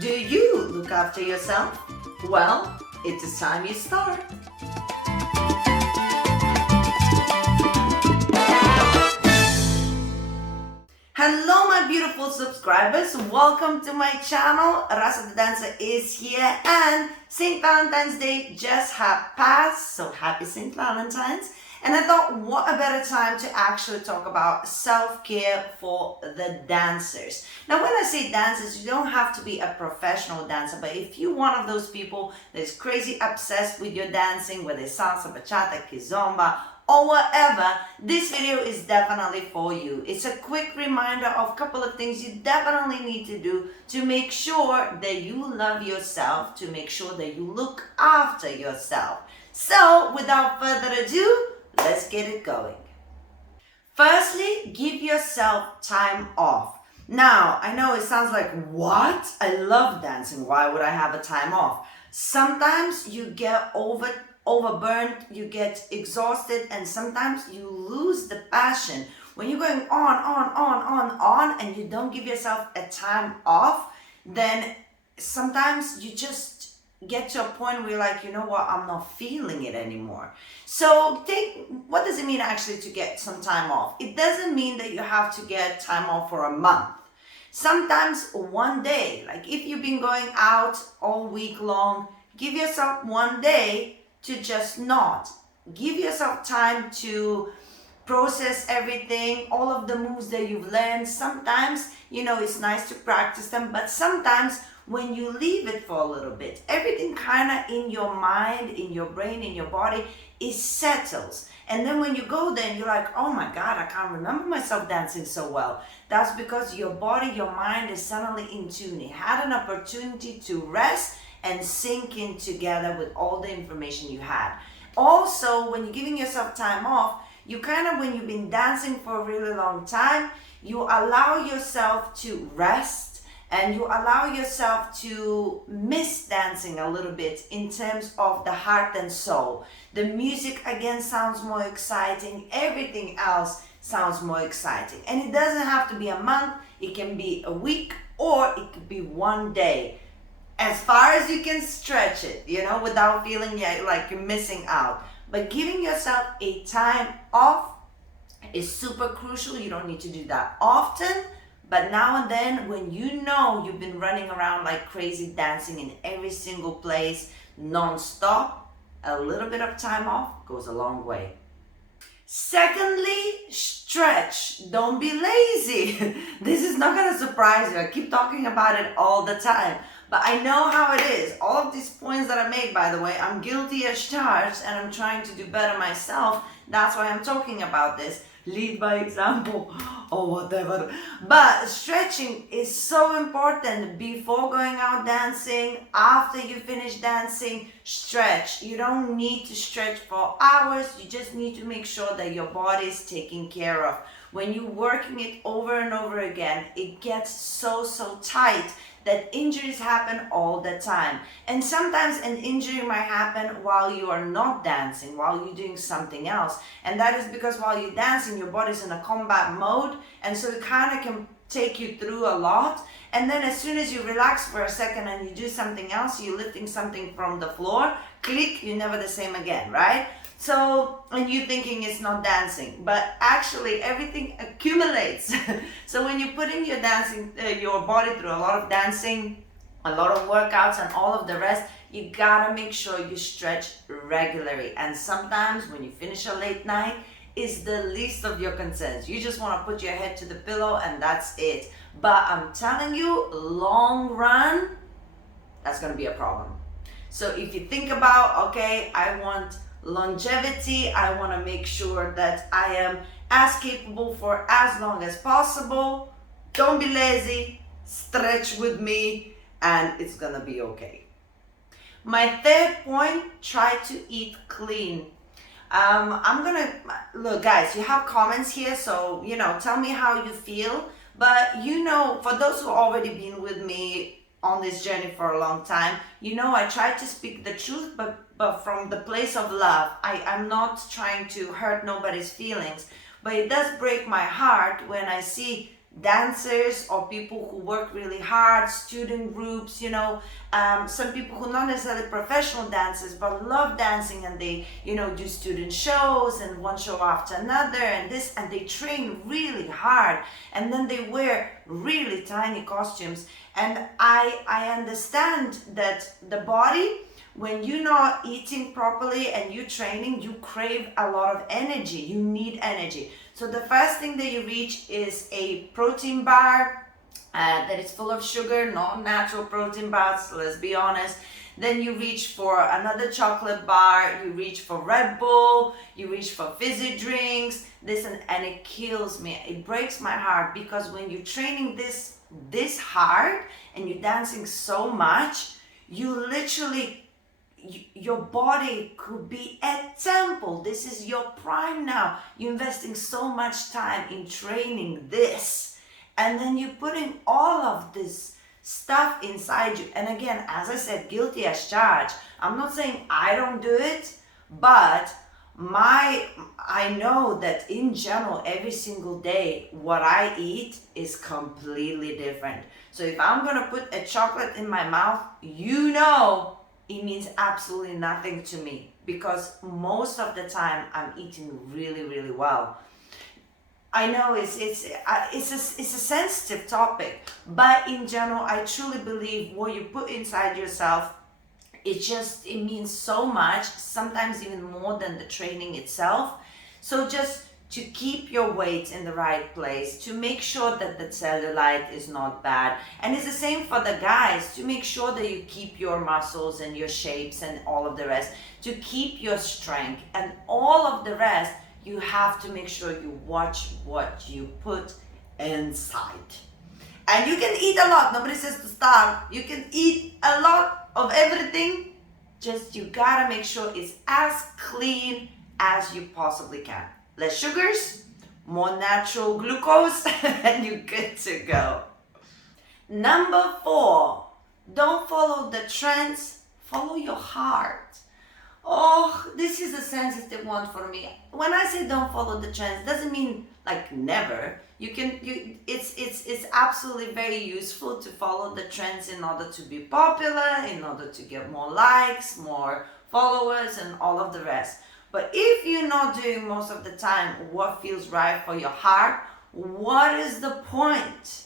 Do you look after yourself? Well, it is time you start. Hello my beautiful subscribers, welcome to my channel. Rasa the Dancer is here and St. Valentine's Day just passed, so happy St. Valentine's. And I thought what a better time to actually talk about self-care for the dancers. Now when I say dancers, you don't have to be a professional dancer, but if you're one of those people that's crazy obsessed with your dancing, whether it's salsa, bachata, kizomba, or whatever, this video is definitely for you. It's a quick reminder of a couple of things you definitely need to do to make sure that you love yourself, to make sure that you look after yourself. So without further ado, let's get it going. Firstly, give yourself time off. Now, I know it sounds like, what? I love dancing. Why would I have a time off? Sometimes you get overburnt, you get exhausted, and sometimes you lose the passion. When you're going on, and you don't give yourself a time off, then sometimes you just get to a point where you're like, you know what, I'm not feeling it anymore. So what does it mean actually to get some time off? It doesn't mean that you have to get time off for a month. Sometimes one day, like if you've been going out all week long, give yourself one day to just not. Give yourself time to process everything, all of the moves that you've learned. Sometimes, it's nice to practice them, but sometimes when you leave it for a little bit, everything kind of in your mind, in your brain, in your body, it settles. And then when you go there and you're like, oh my God, I can't remember myself dancing so well. That's because your body, your mind is suddenly in tune. It had an opportunity to rest and sink in together with all the information you had. Also, when you're giving yourself time off, you when you've been dancing for a really long time, you allow yourself to rest and you allow yourself to miss dancing a little bit in terms of the heart and soul. The music again sounds more exciting, everything else sounds more exciting. And it doesn't have to be a month, it can be a week, or it could be one day. As far as you can stretch it, without feeling like you're missing out. But giving yourself a time off is super crucial. You don't need to do that often, but now and then when you've been running around like crazy dancing in every single place non-stop, a little bit of time off goes a long way. Secondly, stretch. Don't be lazy. This is not going to surprise you. I keep talking about it all the time. But I know how it is. All of these points that I made, by the way, I'm guilty as charged and I'm trying to do better myself. That's why I'm talking about this. Lead by example or whatever. But stretching is so important before going out dancing, after you finish dancing, stretch. You don't need to stretch for hours. You just need to make sure that your body is taken care of. When you're working it over and over again, it gets so tight that injuries happen all the time. And sometimes an injury might happen while you are not dancing, while you're doing something else. And that is because while you're dancing, your body's in a combat mode, and so it kind of can take you through a lot. And then as soon as you relax for a second and you do something else, you're lifting something from the floor, click, you're never the same again, right? So, and you thinking it's not dancing, but actually everything accumulates. So when you put in your dancing, your body through a lot of dancing, a lot of workouts and all of the rest, you gotta make sure you stretch regularly. And sometimes when you finish a late night, it's the least of your concerns. You just wanna put your head to the pillow and that's it. But I'm telling you, long run, that's gonna be a problem. So if you think about, okay, I want longevity, I want to make sure that I am as capable for as long as possible, don't be lazy, stretch with me, and it's gonna be okay. My third point, try to eat clean. Look guys, you have comments here, so tell me how you feel, but for those who already been with me on this journey for a long time, I try to speak the truth, but from the place of love. I'm not trying to hurt nobody's feelings, but it does break my heart when I see dancers or people who work really hard, student groups, some people who not necessarily professional dancers but love dancing, and they do student shows and one show after another and they train really hard, and then they wear really tiny costumes. And I understand that the body, when you're not eating properly and you're training, you crave a lot of energy. You need energy. So the first thing that you reach is a protein bar that is full of sugar, not natural protein bars, let's be honest. Then you reach for another chocolate bar, you reach for Red Bull, you reach for fizzy drinks, and it kills me. It breaks my heart, because when you're training this hard and you're dancing so much, you literally, your body could be a temple. This is your prime now. You're investing so much time in training this, and then you're putting all of this stuff inside you. And again, as I said, guilty as charged. I'm not saying I don't do it, but I know that in general, every single day, what I eat is completely different. So if I'm gonna put a chocolate in my mouth, it means absolutely nothing to me, because most of the time I'm eating really, really well. I know it's a sensitive topic, but in general, I truly believe what you put inside yourself, it means so much, sometimes even more than the training itself. So just to keep your weight in the right place, to make sure that the cellulite is not bad. And it's the same for the guys, to make sure that you keep your muscles and your shapes and all of the rest, to keep your strength and all of the rest. You have to make sure you watch what you put inside. And you can eat a lot, nobody says to starve. You can eat a lot of everything, just you gotta make sure it's as clean as you possibly can. Less sugars, more natural glucose, and you're good to go. Number 4, don't follow the trends, follow your heart. Oh, this is a sensitive one for me. When I say don't follow the trends, doesn't mean like never. It's absolutely very useful to follow the trends in order to be popular, in order to get more likes, more followers, and all of the rest. But if you're not doing most of the time what feels right for your heart, what is the point?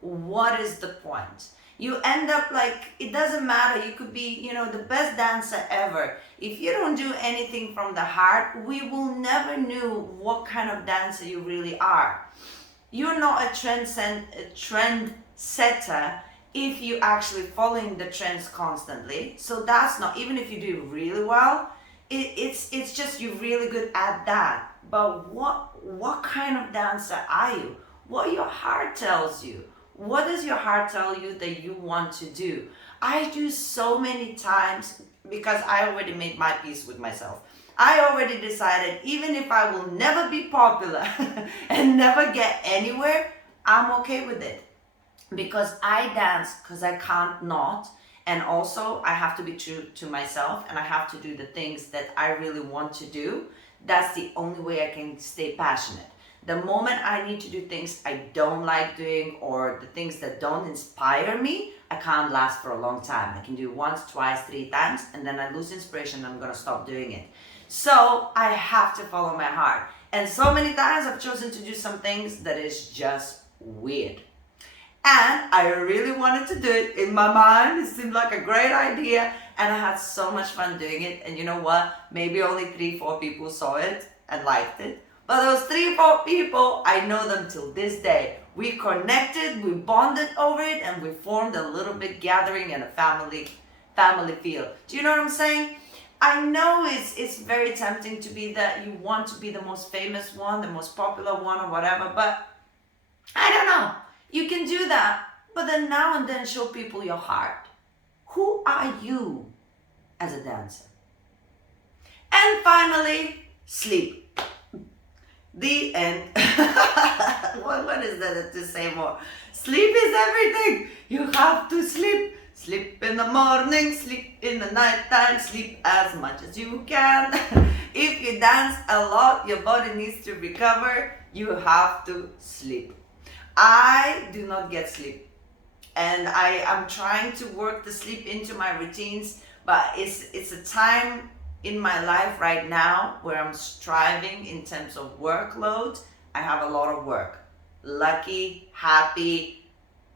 What is the point? You end up like, it doesn't matter. You could be, the best dancer ever. If you don't do anything from the heart, we will never know what kind of dancer you really are. You're not a trend setter if you're actually following the trends constantly. So that's not, even if you do really well, it's just you're really good at that. But what kind of dancer are you? What your heart tells you. What does your heart tell you that you want to do? I do so many times, because I already made my peace with myself. I already decided, even if I will never be popular and never get anywhere, I'm okay with it. Because I dance because I can't not. And also I have to be true to myself, and I have to do the things that I really want to do. That's the only way I can stay passionate. The moment I need to do things I don't like doing, or the things that don't inspire me, I can't last for a long time. I can do once, twice, 3 times, and then I lose inspiration and I'm gonna stop doing it. So I have to follow my heart. And so many times I've chosen to do some things that is just weird. And I really wanted to do it. In my mind, it seemed like a great idea, and I had so much fun doing it. And you know what? Maybe only 3-4 people saw it and liked it. But those 3-4 people, I know them till this day. We connected, we bonded over it, and we formed a little bit gathering and a family feel. Do you know what I'm saying? I know it's very tempting to be that you want to be the most famous one, the most popular one, or whatever, but I don't know. You can do that, but then now and then show people your heart. Who are you as a dancer? And finally, sleep. The end. What is there to say more? Sleep is everything. You have to sleep. Sleep in the morning, sleep in the night time, sleep as much as you can. If you dance a lot, your body needs to recover. You have to sleep. I do not get sleep, and I am trying to work the sleep into my routines, but it's a time in my life right now where I'm striving in terms of workload. I have a lot of work. Lucky, happy,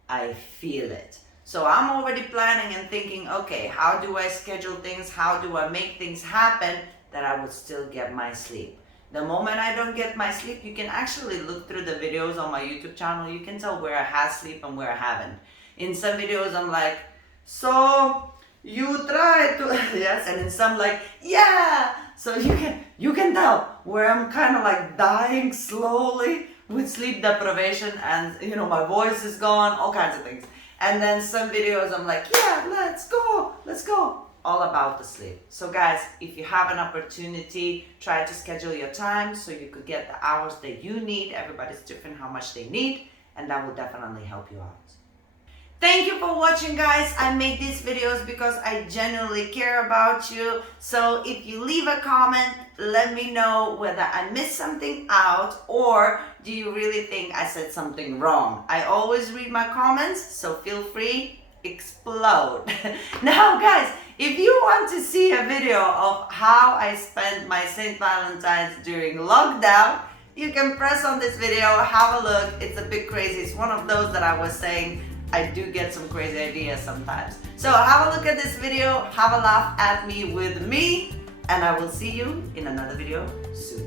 I feel it. So I'm already planning and thinking, okay, how do I schedule things? How do I make things happen that I would still get my sleep? The moment I don't get my sleep, you can actually look through the videos on my YouTube channel. You can tell where I had sleep and where I haven't. In some videos, I'm like, so you try to, yes, and in some like, yeah. So you can tell where I'm kind of like dying slowly with sleep deprivation, and my voice is gone, all kinds of things. And then some videos I'm like, yeah, let's go. All about the sleep. So guys, if you have an opportunity, try to schedule your time so you could get the hours that you need. Everybody's different how much they need, and that will definitely help you out. Thank you for watching, guys. I make these videos because I genuinely care about you. So if you leave a comment, let me know whether I missed something out, or do you really think I said something wrong. I always read my comments, so feel free, explode. Now guys, if you want to see a video of how I spent my St. Valentine's during lockdown, you can press on this video, have a look. It's a bit crazy. It's one of those that I was saying, I do get some crazy ideas sometimes. So have a look at this video, have a laugh at me with me, and I will see you in another video soon.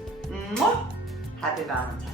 Mwah! Happy Valentine's.